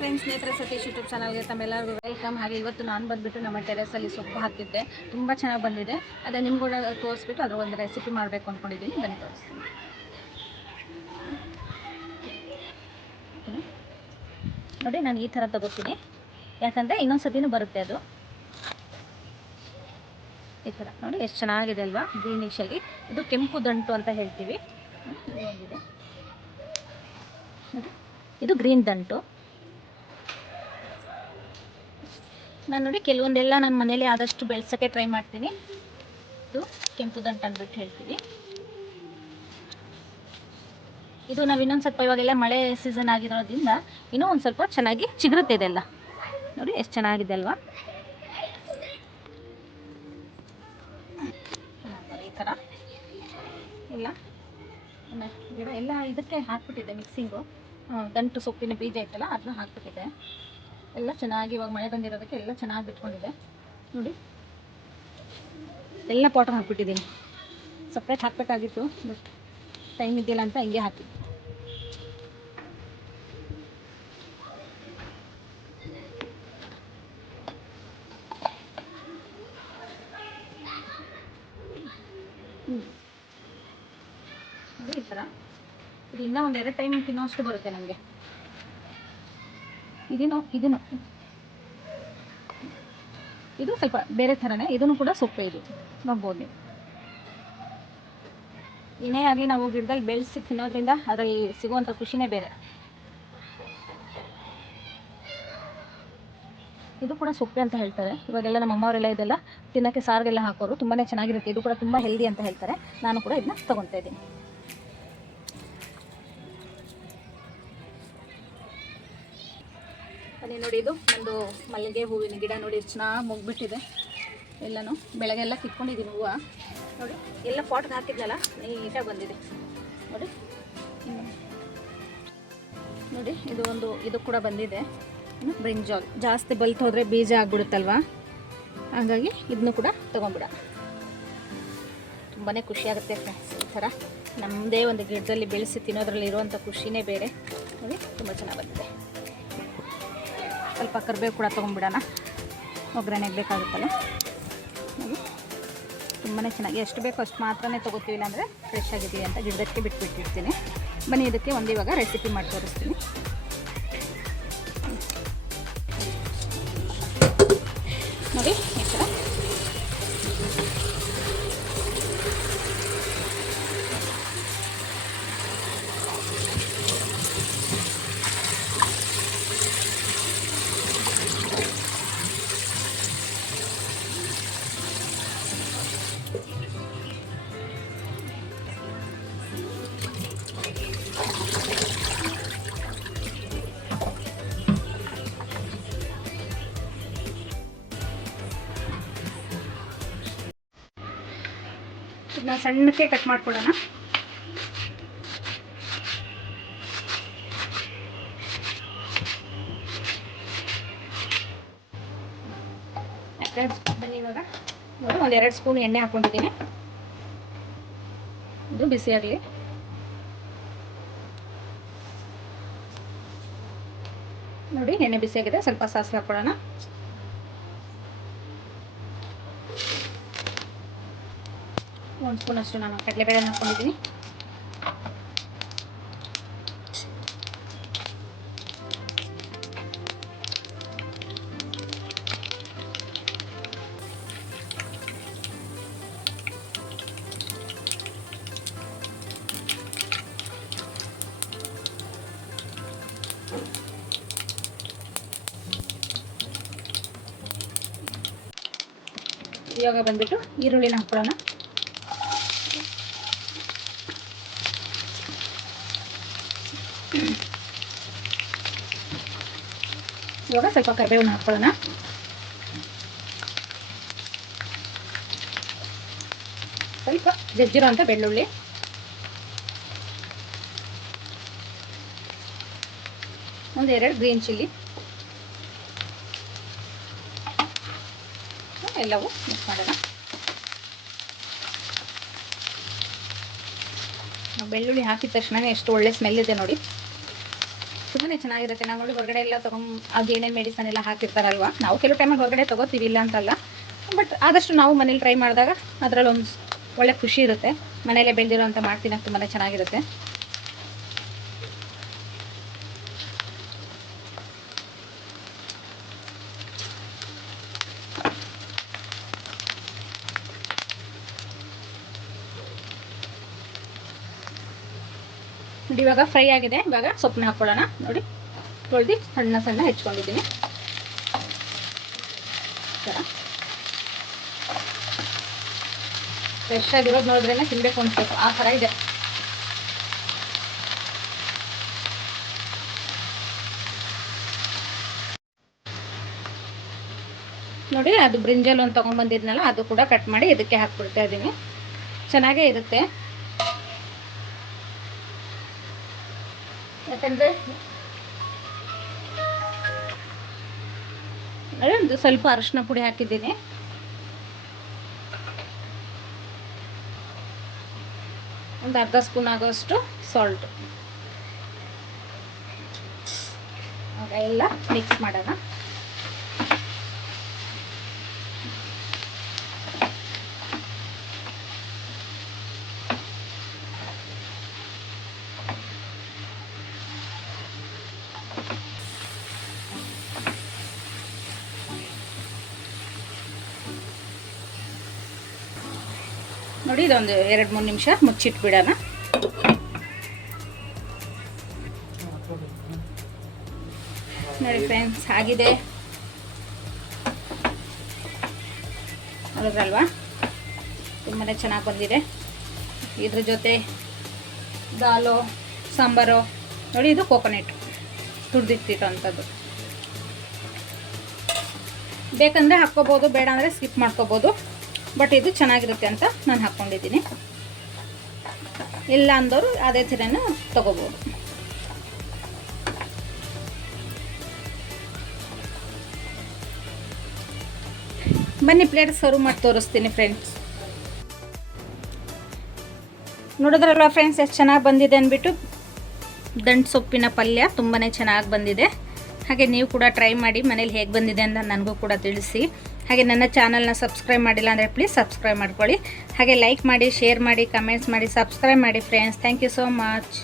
Friends ನೇತ್ರ Satish YouTube ಚಾನಲ್ಗೆ ತಮ್ಮೆಲ್ಲರಿಗೂ ವೆಲ್ಕಮ್ ಹಾಗೆ ಇವತ್ತು ನಾನು ಬಂದುಬಿಟ್ಟು ನಮ್ಮ ಟೆರೆಸಲ್ಲಿ ಸೊಪ್ಪು ಹಾಕಿದ್ದೆ ತುಂಬ ಚೆನ್ನಾಗಿ ಬಂದಿದೆ. ಅದೇ ನಿಮ್ಗೂ ತೋರಿಸ್ಬಿಟ್ಟು ಅದ್ರ ಒಂದು ರೆಸಿಪಿ ಮಾಡಬೇಕು ಅಂದ್ಕೊಂಡಿದ್ದೀನಿ ಬನ್ನಿ ತೋರಿಸ್ತೀನಿ. ನೋಡಿ, ನಾನು ಈ ಥರ ತಗೋತೀನಿ. ಯಾಕಂದರೆ ಇನ್ನೊಂದು ಸತಿನೂ ಬರುತ್ತೆ ಅದು. ಈ ಥರ. ನೋಡಿ, ಎಷ್ಟು ಚೆನ್ನಾಗಿದೆ ಅಲ್ವಾ? ಗ್ರೀನಿಶಲ್ಲಿ ಇದು ಕೆಂಪು ದಂಟು ಅಂತ ಹೇಳ್ತೀವಿ. ಇದು ಗ್ರೀನ್ ದಂಟು. ನಾನು ನೋಡಿ ಕೆಲವೊಂದೆಲ್ಲ ನನ್ನ ಮನೇಲಿ ಆದಷ್ಟು ಬೆಳೆಸೋಕ್ಕೆ ಟ್ರೈ ಮಾಡ್ತೀನಿ. ಇದು ಕೆಂಪು ದಂಟು ಅಂದ್ಬಿಟ್ಟು ಹೇಳ್ತೀವಿ ಇದು ನಾವು ಇನ್ನೊಂದು ಸ್ವಲ್ಪ ಇವಾಗೆಲ್ಲ ಮಳೆ ಸೀಸನ್ ಆಗಿರೋದ್ರಿಂದ ಇನ್ನೂ ಒಂದು ಸ್ವಲ್ಪ ಚೆನ್ನಾಗಿ ಚಿಗುರುತ್ತೆ ಇದೆಲ್ಲ. ನೋಡಿ ಎಷ್ಟು ಚೆನ್ನಾಗಿದೆ ಅಲ್ವಾ? ಈ ಥರ ಎಲ್ಲ ಎಲ್ಲ ಇದಕ್ಕೆ ಹಾಕ್ಬಿಟ್ಟಿದೆ ಮಿಕ್ಸಿಂಗು ದಂಟು ಸೊಪ್ಪಿನ ಬೀಜ ಇತ್ತಲ್ಲ ಅದನ್ನ ಹಾಕ್ಬಿಟ್ಟಿದೆ ಎಲ್ಲ ಚೆನ್ನಾಗಿ ಇವಾಗ ಮಳೆ ಬಂದಿರೋದಕ್ಕೆ ಎಲ್ಲ ಚೆನ್ನಾಗಿ ಬಿಟ್ಕೊಂಡಿದೆ. ನೋಡಿ. ಎಲ್ಲ ಪೌಡರ್ ಹಾಕ್ಬಿಟ್ಟಿದ್ದೀನಿ. ಸಪ್ರೇಟ್ ಹಾಕಬೇಕಾಗಿತ್ತು, ಬಟ್ ಟೈಮ್ ಇದ್ದಿಲ್ಲ ಅಂತ ಹಿಂಗೆ ಹಾಕಿ. ಈ ಥರ. ಇದು ಇನ್ನೂ ಒಂದು ಎರಡು ಟೈಮ್ ತಿನ್ನೋಷ್ಟು ಬರುತ್ತೆ ನನಗೆ ಇದೇನು ಇದನ್ನು. ಇದು ಸ್ವಲ್ಪ ಬೇರೆ ಥರನೇ, ಇದನ್ನು ಕೂಡ ಸೊಪ್ಪೆ ಇದು. ನೋಡ್ಬೋದು ನೀವು. ಏನೇ ಆಗಲಿ ನಾವು ಗಿಡದಲ್ಲಿ ಬೆಳೆಸಿ ತಿನ್ನೋದ್ರಿಂದ ಅದರಲ್ಲಿ ಸಿಗುವಂಥ ಖುಷಿನೇ ಬೇರೆ. ಇದು ಕೂಡ ಸೊಪ್ಪೆ ಅಂತ ಹೇಳ್ತಾರೆ. ಇವಾಗೆಲ್ಲ ನಮ್ಮ ಅಮ್ಮವರೆಲ್ಲ ಇದೆಲ್ಲ ತಿನ್ನೋಕ್ಕೆ ಸಾರಿಗೆಲ್ಲ ಹಾಕೋರು ತುಂಬಾ ಚೆನ್ನಾಗಿರುತ್ತೆ. ಇದು ಕೂಡ ತುಂಬ ಹೆಲ್ದಿ ಅಂತ ಹೇಳ್ತಾರೆ. ನಾನು ಕೂಡ ಇದನ್ನ ತೊಗೊತಾ ಇದ್ದೀನಿ. ಬನ್ನಿ ನೋಡಿ ಇದು. ಒಂದು ಮಲ್ಲಿಗೆ ಹೂವಿನ ಗಿಡ ನೋಡಿ ಎಷ್ಟು ಚೆನ್ನಾಗಿ ಮುಗ್ಬಿಟ್ಟಿದೆ. ಎಲ್ಲನೂ. ಬೆಳಗ್ಗೆ ಎಲ್ಲ ಕಿತ್ಕೊಂಡಿದ್ದೀನಿ ಹೂವು. ನೋಡಿ, ಎಲ್ಲ ಪಾಟ್ಗೆ ಹಾಕಿದ್ನಲ್ಲ, ನೀಟಾಗಿ ಬಂದಿದೆ. ನೋಡಿ ನೋಡಿ, ಇದು ಒಂದು, ಇದು ಕೂಡ ಬಂದಿದೆ. ಬ್ರಿಂಜಾಲ್. ಜಾಸ್ತಿ ಬಲ್ತ್ ಹೋದರೆ ಬೀಜ ಆಗ್ಬಿಡುತ್ತಲ್ವಾ? ಹಾಗಾಗಿ ಇದನ್ನು ಕೂಡ ತೊಗೊಂಬಿಡ ತುಂಬಾ ಖುಷಿಯಾಗುತ್ತೆ ಫ್ರೆಂಡ್ಸ್ ಈ ಥರ. ನಮ್ಮದೇ ಒಂದು ಗಿಡದಲ್ಲಿ ಬೆಳೆಸಿ ತಿನ್ನೋದ್ರಲ್ಲಿ ಇರುವಂಥ ಖುಷಿನೇ ಬೇರೆ. ನೋಡಿ, ತುಂಬ ಚೆನ್ನಾಗಿ ಬಂದಿದೆ. ಸ್ವಲ್ಪ ಕರಿಬೇವು ಕೂಡ ತೊಗೊಂಡ್ಬಿಡೋಣ. ಒಗ್ಗರಣೆಗೆ ಬೇಕಾಗುತ್ತಲ್ಲ. ತುಂಬಾ ಚೆನ್ನಾಗಿ ಎಷ್ಟು ಬೇಕೋ ಅಷ್ಟು ಮಾತ್ರನೇ ತೊಗೋತೀವಿ, ಇಲ್ಲಾಂದರೆ ಫ್ರೆಶ್ ಆಗಿದ್ದೀವಿ ಅಂತ ಗಿಡದಕ್ಕೆ ಬಿಟ್ಬಿಟ್ಟಿರ್ತೀನಿ. ಬನ್ನಿ, ಇದಕ್ಕೆ ಒಂದು ಇವಾಗ ರೆಸಿಪಿ ಮಾಡಿ ತೋರಿಸ್ತೀನಿ. ನೋಡಿ ಈ ಇದನ್ನ ಸಣ್ಣಕ್ಕೆ ಕಟ್ ಮಾಡ್ಕೊಳ್ಳೋಣ. ಯಾಕೆ ಬನ್ನಿ ಇವಾಗ. ನೋಡಿ ಒಂದೆರಡು ಸ್ಪೂನ್ ಎಣ್ಣೆ ಹಾಕ್ಕೊಂಡಿದ್ದೀನಿ ಇದು ಬಿಸಿ ಆಗಲಿ. ನೋಡಿ, ಎಣ್ಣೆ ಬಿಸಿಯಾಗಿದೆ ಸ್ವಲ್ಪ ಸಾಸಿವೆ ಹಾಕ್ಕೊಳ್ಳೋಣ ಒಂದು ಸ್ಪೂನ್ ಅಷ್ಟು ನಾನು ಕಡಲೆಬೇಳೆ ಹಾಕ್ಕೊಂಡಿದ್ದೀನಿ ಇವಾಗ ಬಂದ್ಬಿಟ್ಟು ಈರುಳ್ಳಿನ ಹಾಕ್ಕೊಳ್ಳೋಣ ಇವಾಗ ಸ್ವಲ್ಪ ಕರಿಬೇವನ್ನ ಹಾಕ್ಕೊಳ್ಳೋಣ ಸ್ವಲ್ಪ ಜಜ್ಜಿರೋ ಅಂತ ಬೆಳ್ಳುಳ್ಳಿ ಒಂದು ಎರಡು ಗ್ರೀನ್ ಚಿಲ್ಲಿ ಎಲ್ಲವೂ ಮಿಕ್ಸ್ ಮಾಡೋಣ ಬೆಳ್ಳುಳ್ಳಿ ಹಾಕಿದ ತಕ್ಷಣವೇ ಎಷ್ಟು ಒಳ್ಳೆ ಸ್ಮೆಲ್ ಇದೆ ನೋಡಿ ಚೆನ್ನಾಗಿರುತ್ತೆ. ನಾವು ನೋಡಿ ಹೊರಗಡೆ ಎಲ್ಲ ತೊಗೊಂಡು ಅದು ಏನೇನು ಮೆಡಿಸನ್ ಎಲ್ಲ ಹಾಕಿರ್ತಾರಲ್ವ? ನಾವು ಕೆಲವು ಟೈಮಲ್ಲಿ ಹೊರಗಡೆ ತಗೋತೀವಿ, ಇಲ್ಲ ಅಂತಲ್ಲ. ಬಟ್ ಆದಷ್ಟು ನಾವು ಮನೇಲಿ ಟ್ರೈ ಮಾಡಿದಾಗ ಅದ್ರಲ್ಲಿ ಒಂದು ಒಳ್ಳೆ ಖುಷಿ ಇರುತ್ತೆ. ಮನೇಲೆ ಬೆಳೆದಿರೋ ಅಂತ ಮಾಡ್ತೀನಿ ತುಂಬಾನೇ ಚೆನ್ನಾಗಿರುತ್ತೆ. ನೋಡಿ, ಇವಾಗ ಫ್ರೈ ಆಗಿದೆ. ಇವಾಗ ಸೊಪ್ಪನ್ನ ಹಾಕ್ಕೊಳ್ಳೋಣ ನೋಡಿ, ತೊಳ್ದು ಸಣ್ಣ ಸಣ್ಣ ಹೆಚ್ಕೊಂಡಿದ್ದೀನಿ ಫ್ರೆಶ್ ಆಗಿರೋದು ನೋಡಿದ್ರೇನೆ ತಿನ್ಬೇಕು ಅನ್ಸ್ಬೇಕು ಆ ಥರ ಇದೆ. ನೋಡಿ, ಅದು ಬ್ರಿಂಜಲ್ ಒಂದು ತೊಗೊಂಬಂದಿದ್ನಲ್ಲ ಅದು ಕೂಡ ಕಟ್ ಮಾಡಿ ಇದಕ್ಕೆ ಹಾಕ್ಬಿಡ್ತಾ ಇದ್ದೀನಿ ಚೆನ್ನಾಗೇ ಇರುತ್ತೆ. ಯಾಕಂದರೆ ಒಂದು ಸ್ವಲ್ಪ ಅರಿಶಿನ ಪುಡಿ ಹಾಕಿದ್ದೀನಿ. ಒಂದು ಅರ್ಧ ಸ್ಪೂನ್ ಆಗೋಷ್ಟು ಸಾಲ್ಟ್ ಎಲ್ಲ ಮಿಕ್ಸ್ ಮಾಡೋಣ. ನೋಡಿ, ಇದೊಂದು ಎರಡು, ಮೂರು ನಿಮಿಷ ಮುಚ್ಚಿಟ್ಬಿಡೋಣ. ನೋಡಿ ಫ್ರೆಂಡ್ಸ್ ಆಗಿದೆ. ನೋಡಿದ್ರಲ್ವಾ? ತುಂಬಾ ಚೆನ್ನಾಗಿ ಬಂದಿದೆ. ಇದ್ರ ಜೊತೆ ದಾಲು, ಸಾಂಬಾರು, ನೋಡಿ, ಇದು ಕೋಕೋನೆಟ್ ತುಡ್ದಿಟ್ಟಿರೋಂಥದ್ದು ಬೇಕಂದರೆ ಹಾಕ್ಕೋಬೋದು, ಬೇಡ ಅಂದರೆ ಸ್ಕಿಪ್ ಮಾಡ್ಕೋಬೋದು. ಬಟ್ ಇದು ಚೆನ್ನಾಗಿರುತ್ತೆ ಅಂತ ನಾನು ಹಾಕ್ಕೊಂಡಿದ್ದೀನಿ. ಇಲ್ಲ ಅಂದವರು ಅದೇ ಥರನೂ ತಗೋಬೋದು. ಬನ್ನಿ ಪ್ಲೇಟ್ ಸರ್ವ್ ಮಾಡಿ ತೋರಿಸ್ತೀನಿ ಫ್ರೆಂಡ್ಸ್ ನೋಡಿದ್ರಲ್ವ ಫ್ರೆಂಡ್ಸ್ ಎಷ್ಟು ಚೆನ್ನಾಗಿ ಬಂದಿದೆ ಅಂದ್ಬಿಟ್ಟು? ದಂಟು ಸೊಪ್ಪಿನ ಪಲ್ಯ ತುಂಬಾ ಚೆನ್ನಾಗಿ ಬಂದಿದೆ. ಹಾಗೆ ನೀವು ಕೂಡ ಟ್ರೈ ಮಾಡಿ ಮನೇಲಿ ಹೇಗೆ ಬಂದಿದೆ ಅಂತ ನನಗೂ ಕೂಡ ತಿಳಿಸಿ. ಹಾಗೆ ನನ್ನ ಚಾನಲ್ನ ಸಬ್ಸ್ಕ್ರೈಬ್ ಮಾಡಿಲ್ಲ ಅಂದರೆ ಪ್ಲೀಸ್ ಸಬ್ಸ್ಕ್ರೈಬ್ ಮಾಡ್ಕೊಳ್ಳಿ. ಹಾಗೆ ಲೈಕ್ ಮಾಡಿ ಶೇರ್ ಮಾಡಿ ಕಮೆಂಟ್ಸ್ ಮಾಡಿ ಸಬ್ಸ್ಕ್ರೈಬ್ ಮಾಡಿ friends thank you so much